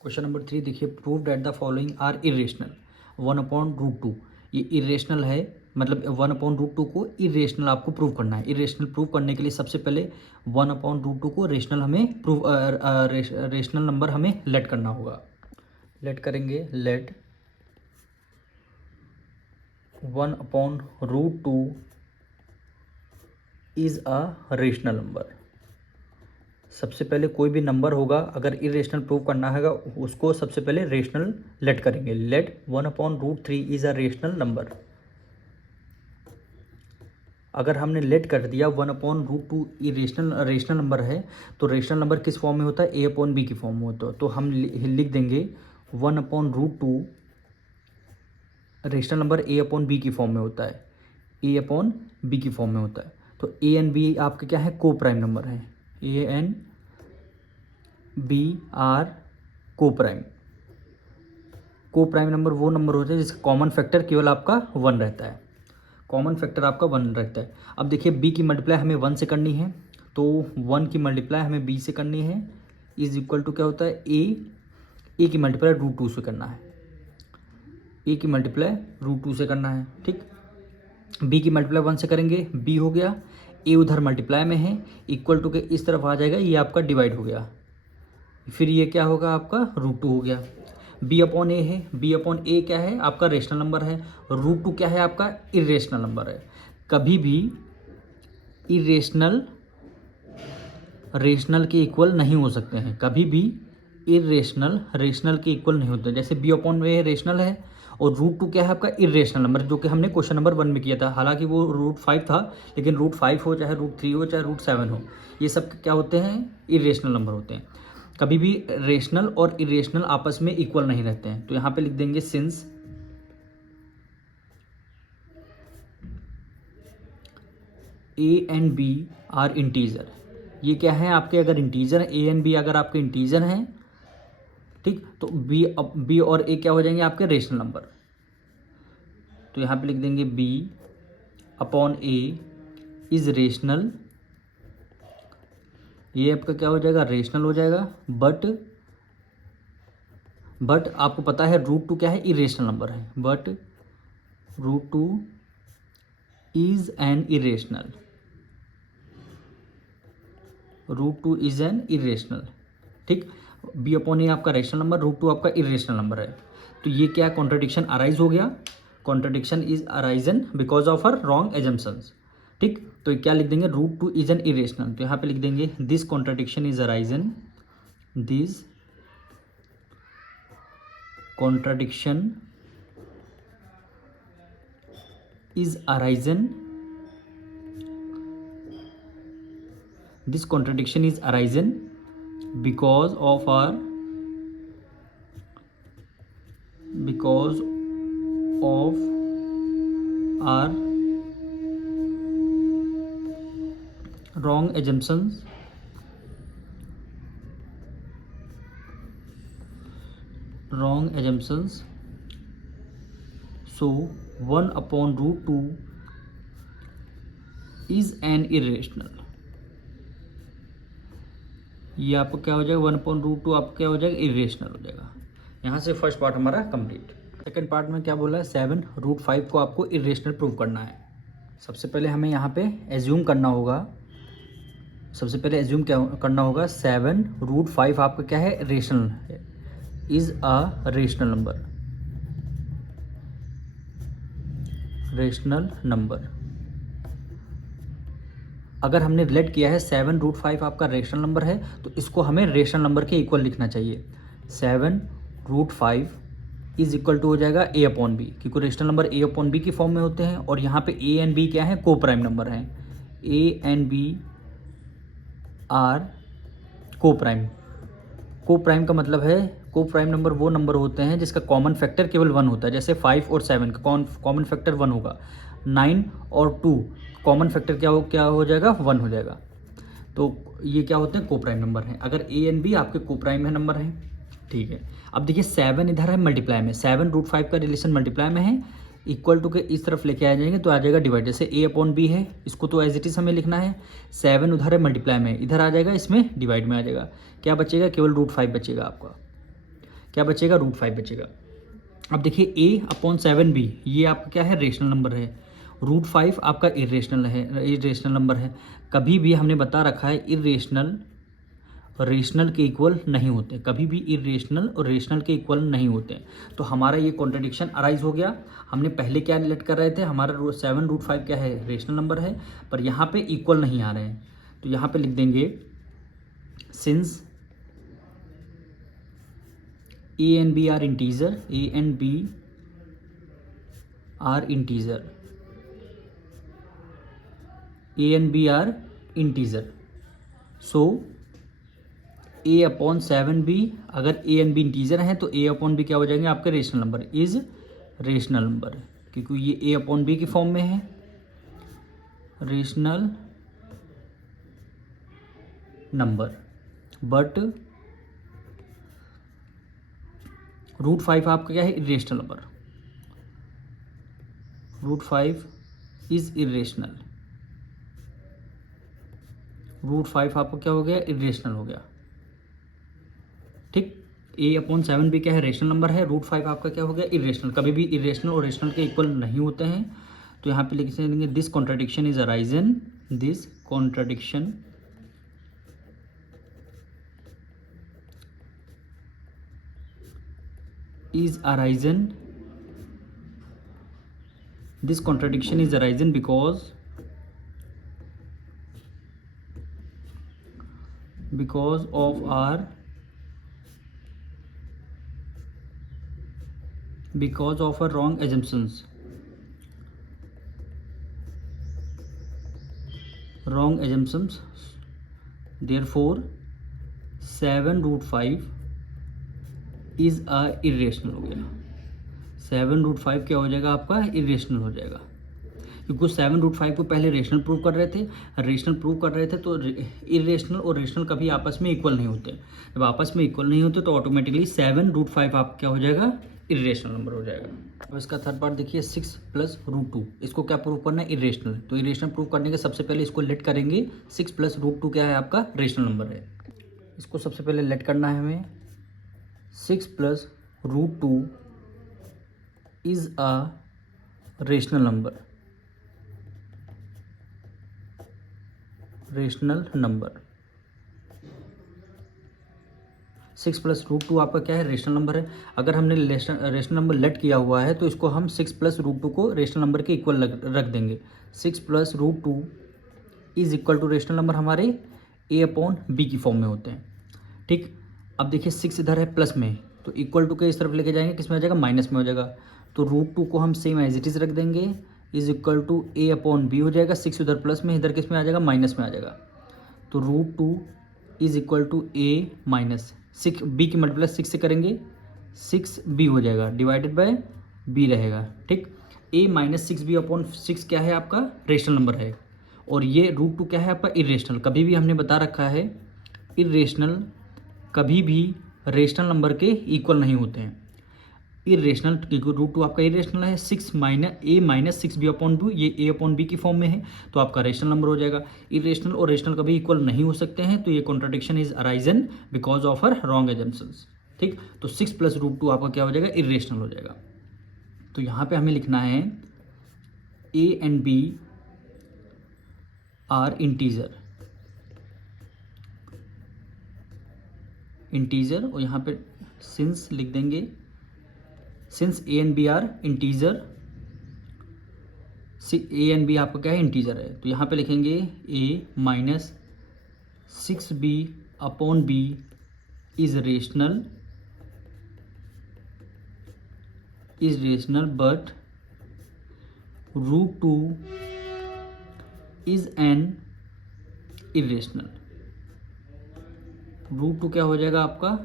Question number 3 देखिए, prove that the following are irrational. 1/√2 ये irrational है, मतलब 1/√2 को इरेशनल आपको प्रूव करना है। इरेशनल प्रूव करने के लिए सबसे पहले 1/√2 को रेशनल हमें रेशनल नंबर हमें लेट करना होगा। लेट करेंगे, let 1/√2 is a rational number. सबसे पहले कोई भी नंबर होगा, अगर इरेशनल प्रूव करना है उसको सबसे पहले रेशनल लेट करेंगे। Let 1/√3 is a rational number. अगर हमने लेट कर दिया 1/√2 रेशनल नंबर है, तो रेशनल नंबर किस फॉर्म में होता है? a/b की फॉर्म में होता है। तो हम लिख देंगे 1/√2 रेशनल नंबर a/b की फॉर्म में होता है, a/b की फॉर्म में होता है। तो a एंड b आपके क्या है? को प्राइम नंबर है। a एंड b आर को प्राइम। को प्राइम नंबर वो नंबर होता है जिसका कॉमन फैक्टर केवल आपका 1 रहता है। कॉमन फैक्टर आपका 1 रहता है। अब देखिए, b की मल्टीप्लाई हमें 1 से करनी है, तो 1 की मल्टीप्लाई हमें b से करनी है, इज इक्वल टू क्या होता है? a की मल्टीप्लाई √2 से करना है। a की मल्टीप्लाई √2 से करना है, ठीक। b की मल्टीप्लाई 1 से करेंगे, b हो गया, a उधर मल्टीप्लाई में है, इक्वल टू के इस तरफ आ जाएगा, ये आपका डिवाइड हो गया, फिर ये क्या होगा? आपका √2 हो गया। b/a है, b/a क्या है? आपका रेशनल नंबर है। √2 क्या है? आपका इरेशनल नंबर है। कभी भी इरेशनल रेशनल के इक्वल नहीं हो सकते हैं, कभी भी इरेशनल रेशनल के इक्वल नहीं होते। जैसे b/a रेशनल है और √2 क्या है? आपका इरेशनल नंबर, जो कि हमने क्वेश्चन नंबर 1 में किया था। हालांकि वो √5 था, लेकिन √5 हो चाहे √3 हो चाहे √7 हो, ये सब क्या होते हैं? इरेशनल नंबर होते हैं। कभी भी रेशनल और इरेशनल आपस में इक्वल नहीं रहते हैं। तो यहाँ पे लिख देंगे since a and b are integer. ये क्या है आपके? अगर इंटीजर a एंड b अगर आपके इंटीजर हैं, ठीक, तो b और a क्या हो जाएंगे? आपके रेशनल नंबर। तो यहाँ पे लिख देंगे b/a इज रेशनल। ये आपका क्या हो जाएगा? रेशनल हो जाएगा। बट आपको पता है √2 क्या है? इरेशनल नंबर है। But √2 is an irrational. √2 is an irrational, ठीक। b/a आपका रेशनल नंबर, √2 आपका इरेशनल नंबर है। तो ये क्या? कॉन्ट्रडिक्शन अराइज हो गया। Contradiction is arisen because of our wrong assumptions, ठीक। तो क्या लिख देंगे? √2 इज एन इरेशनल। तो यहाँ पे लिख देंगे this contradiction is arisen, this contradiction is arisen, this contradiction is arisen because of our wrong assumptions, so 1/√2 is an irrational। ये आपको क्या हो जाएगा? 1/√2 आपको क्या हो जाएगा? इरेशनल हो जाएगा। यहाँ से फर्स्ट पार्ट हमारा कंप्लीट। सेकंड पार्ट में क्या बोला है? 7√5 को आपको इरेशनल प्रूव करना है। सबसे पहले हमें यहाँ पे एज्यूम करना होगा, सबसे पहले एज्यूम क्या करना होगा? 7√5 आपका क्या है? रेशनल है, is a rational number. Rational number अगर हमने रिलेट किया है 7√5 आपका रेशनल नंबर है, तो इसको हमें रेशनल नंबर के इक्वल लिखना चाहिए। 7√5 इज इक्वल टू हो जाएगा a/b, क्योंकि रेशनल नंबर a/b की फॉर्म में होते हैं। और यहाँ पे a एंड b क्या है? को प्राइम नंबर हैं। a एंड b आर को प्राइम। को प्राइम का मतलब है, को प्राइम नंबर वो नंबर होते हैं जिसका कॉमन फैक्टर केवल 1 होता है। जैसे 5 और 7 का कॉमन फैक्टर 1 होगा, 9 और 2 कॉमन फैक्टर क्या हो जाएगा? 1 हो जाएगा। तो ये क्या होते हैं? को प्राइम नंबर हैं। अगर a एंड b आपके को प्राइम है नंबर हैं, ठीक है। अब देखिए 7 इधर है मल्टीप्लाई में, 7√5 का रिलेशन मल्टीप्लाई में है, इक्वल टू के इस तरफ लेके आ जाएंगे तो आ जाएगा डिवाइड। जैसे a/b है, इसको तो एज इट इज हमें लिखना है। 7 उधर है मल्टीप्लाई में, इधर आ जाएगा, इसमें डिवाइड में आ जाएगा। क्या बचेगा? केवल √5 बचेगा आपका। क्या बचेगा, √5 बचेगा। अब देखिए a/7b ये आपका क्या है, रेशनल नंबर है। √5 आपका इरेशनल नंबर है। कभी भी हमने बता रखा है इरेशनल रेशनल के इक्वल नहीं होते, कभी भी इरेशनल और रेशनल के इक्वल नहीं होते। तो हमारा ये कॉन्ट्रडिक्शन अराइज हो गया। हमने पहले क्या लेट कर रहे थे, हमारा 7√5 क्या है, रेशनल नंबर है, पर यहाँ पे इक्वल नहीं आ रहे हैं। तो यहाँ पे लिख देंगे since a and b are integer, a and b are integer, a and b are integer, so a/7b, अगर a and b इंटीजर हैं तो a/b क्या हो जाएंगे आपके, rational number, is rational number, क्योंकि ये a/b की फॉर्म में है, रेशनल नंबर। बट √5 आपका क्या है, इरेशनल नंबर, √5 इज इरेशनल, √5 आपका क्या हो गया, इरेशनल हो गया। ठीक, a/7b क्या है, रेशनल नंबर है, √5 आपका क्या हो गया, इरेशनल। कभी भी इरेशनल और रेशनल के इक्वल नहीं होते हैं। तो यहाँ पे लिख देंगे this contradiction is arisen, this contradiction is arisen, this contradiction is arisen because of our wrong assumptions, therefore 7√5 is irrational हो गया। 7√5 क्या हो जाएगा आपका, इरेशनल हो जाएगा, क्योंकि 7√5 को पहले रेशनल प्रूव कर रहे थे, तो इरेशनल और रेशनल कभी आपस में इक्वल नहीं होते। जब आपस में इक्वल नहीं होते तो ऑटोमेटिकली 7√5 आप क्या हो जाएगा, इरेशनल नंबर हो जाएगा। अब इसका थर्ड पार्ट देखिए, 6 + √2, इसको क्या प्रूव करना है, इरेशनल। तो इरेशनल प्रूव करने के सबसे पहले इसको लेट करेंगे, 6 + √2 क्या है आपका, रेशनल नंबर है। इसको सबसे पहले लेट करना है हमें, 6 + √2 is a rational number, rational number. 6 + √2 आपका क्या है, रेशनल नंबर है। अगर हमने रेशनल नंबर लेट किया हुआ है तो इसको हम 6 + √2 को रेशनल नंबर के इक्वल रख देंगे। 6 + √2 is equal to rational number हमारे a/b की फॉर्म में होते हैं। ठीक, अब देखिए 6 इधर है प्लस में, तो इक्वल टू के इस तरफ लेके जाएंगे, किस में हो जाएगा, माइनस में हो जाएगा। तो √2 को हम सेम एज इट इज़ रख देंगे, इज इक्वल टू a/b हो जाएगा। 6 उधर प्लस में, इधर किस में आ जाएगा, माइनस में आ जाएगा। तो √2 is equal to a- b की मल्टीप्लाई 6 से करेंगे, 6b हो जाएगा, डिवाइडेड बाय b रहेगा। ठीक, a-6b/6 क्या है आपका, रेशनल नंबर है, और ये √2 क्या है आपका, इरेशनल। कभी भी हमने बता रखा है इरेशनल कभी भी रेशनल नंबर के इक्वल नहीं होते हैं। इरेशनल, क्योंकि √2 आपका इरेशनल है, a-6b/2 ये a/b की फॉर्म में है, तो आपका रेशनल नंबर हो जाएगा। इरेशनल और रेशनल कभी इक्वल नहीं हो सकते हैं, तो ये contradiction is arisen because of our wrong assumptions. ठीक, तो 6 + √2 आपका क्या हो जाएगा, इरेशनल हो जाएगा। तो यहाँ पे हमें लिखना है a and b are integer, और यहाँ पे सिंस लिख देंगे, since a and b are integer, a and b आपका क्या है, इंटीजर है। तो यहाँ पे लिखेंगे a-6b/b is rational but √2 is an irrational. √2 क्या हो जाएगा आपका,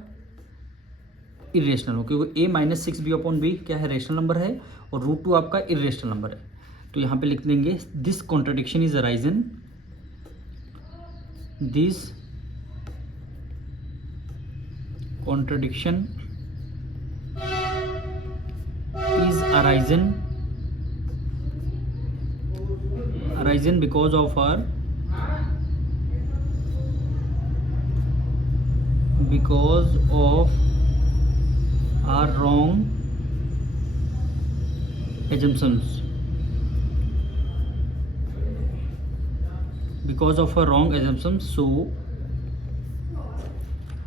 इरेशनल हो, क्योंकि a-6b/b क्या है, रेशनल नंबर है, और √2 आपका इरेशनल नंबर है। तो यहाँ पे लिख देंगे this contradiction is arisen, this contradiction is arisen because of our our wrong assumptions, because of a wrong assumption, so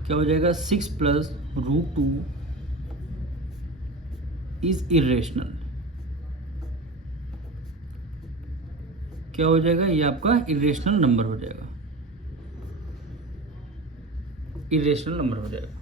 क्या हो जाएगा 6 प्लस रूट 2 इज इरेशनल। क्या हो जाएगा, ये आपका इरेशनल नंबर हो जाएगा, इरेशनल नंबर हो जाएगा।